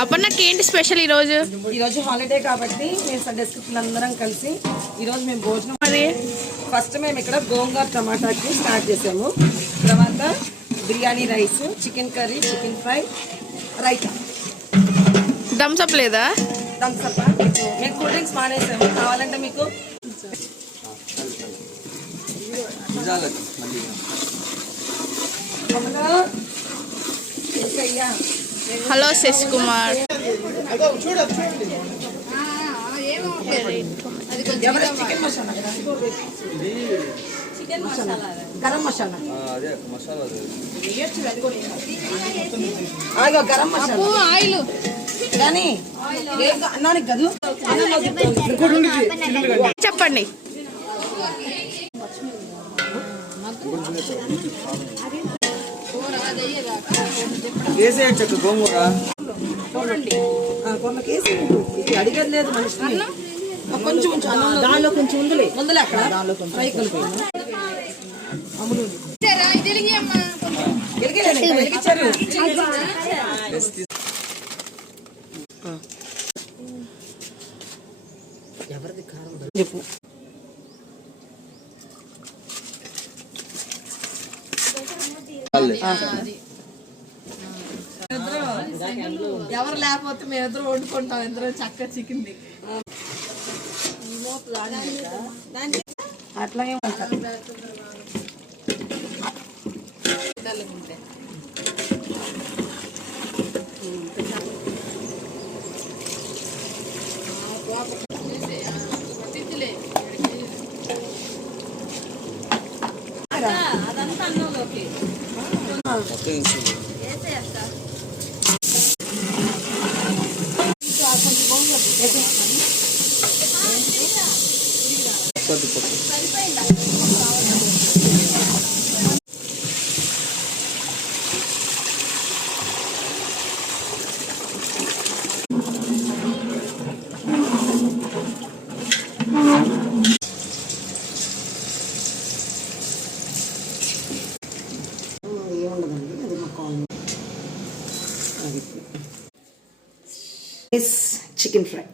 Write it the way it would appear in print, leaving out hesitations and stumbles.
అప్పుడు నాకేంటి స్పెషల్ ఈరోజు? ఈరోజు హాలిడే కాబట్టి మేము డెస్క్ అందరం కలిసి ఈరోజు మేము భోజనం అది ఫస్ట్ మేము ఇక్కడ గోంగూర టమాటాకి స్టార్ట్ చేసాము. తర్వాత biryani rice, chicken curry, chicken fry, raita. Thums Up లేదా? థమ్స్అప్ మేము కూల్ డ్రింక్స్ మానేసాము. కావాలంటే మీకు hello Shashi Kumar. Chicken masala, garam masala, garam masala oil కానీ అన్నానికి కాదు. చెప్పండి. గోంగూర అడిగేది లేదు మనిషి. కొంచెం దానిలో కొంచెం ఉందిలే అక్కడ దానిలో ఫ్రై కలిపి ఎవరిది కారం చెప్పు. ఎవరు లేకపోతే మేము ఇద్దరు వండుకుంటాం. ఇద్దరు చక్కగా చికెన్ అట్లా ఏమంటారు. అదంతా అన్నంలోకి ఏముండదండి. అది మాకు చికెన్ ఫ్రై.